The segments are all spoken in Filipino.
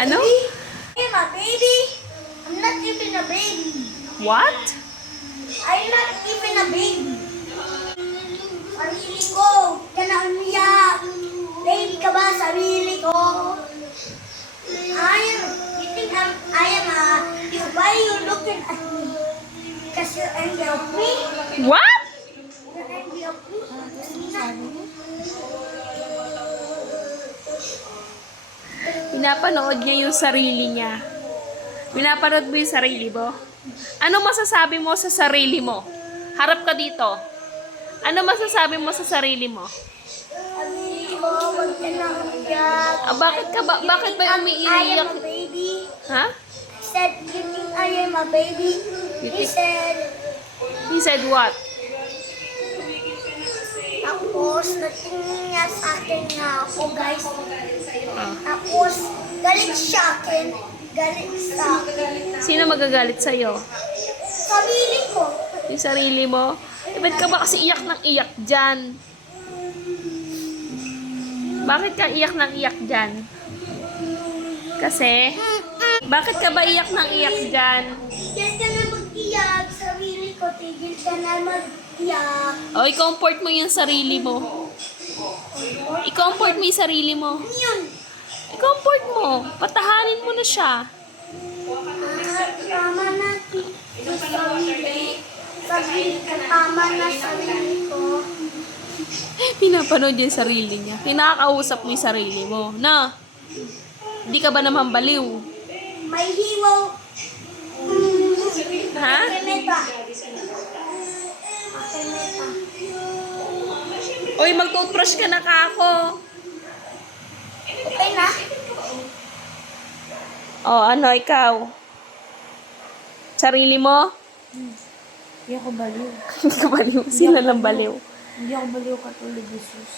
Ano? Hey, my baby. I'm not even a baby. What? I'm not even a baby. Sarili ko. Yan ang umiyak. Baby ka ba? Sarili ko. You think I am why are you looking at me? Because you're angry of me? What? You're angry of me? Pinapanood niya yung sarili niya. Pinapanood mo yung sarili mo? Ano masasabi mo sa sarili mo? Harap ka dito. Ano masasabi mo sa sarili mo? Sarili ko, huwag ka na umiyak. Bakit ba I am umiiyak? a baby. Ha? I said, you think I am a baby? He said, He said what? tapos natingin niya sa akin na ako, guys. Tapos, galit siya akin. Galit sa akin. Sino magagalit sa'yo? Sarili ko. Yung sarili mo? Ba't ka ba kasi iyak ng iyak dyan? Bakit ka iyak ng iyak dyan? Kasi? Bakit ka ba iyak ng iyak dyan? Tigil ka na mag-iyak. Sarili ko, tigil ka na mag-iyak. O, i-comfort mo yung sarili mo. I-comfort mo yung sarili mo. Ano yun? I-comfort mo. Patahanin mo na siya. Tama na sa sarili. Sarili ka, tama na sarili ko. Pinapanood yung sarili niya. Pinakausap mo yung sarili mo. Na? Hindi ka ba naman baliw? May hiwaw. Ha? Akimeta. Akimeta. Uy, mag-toothbrush ka na kako. Okay na? O, ano, ikaw? Sarili mo? Hindi ako baliw. Hindi ka baliw. Sila lang baliw. Hindi ako baliw katulad ni Jesus.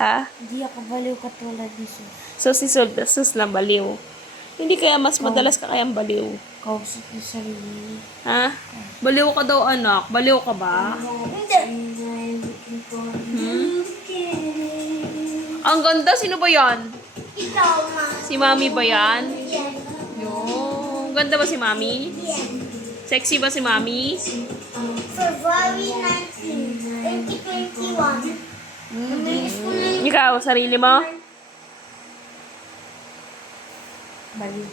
Ha? Hindi ako baliw katulad ni Jesus. So, si Sus lang baliw. Hindi kaya mas madalas ka kayang baliw. Kausap ni sarili. Ha? Baliw ka daw, anak. Baliw ka ba? Hindi. Ang ganda. Sino ba yan? Ikaw, ma. Si Mami ba yan? Yan. Yung ganda ba si Mami? Yan. Sexy ba si Mami? February 19, 2021. Namilis ko na yung Ikaw, sarili mo? Baliw.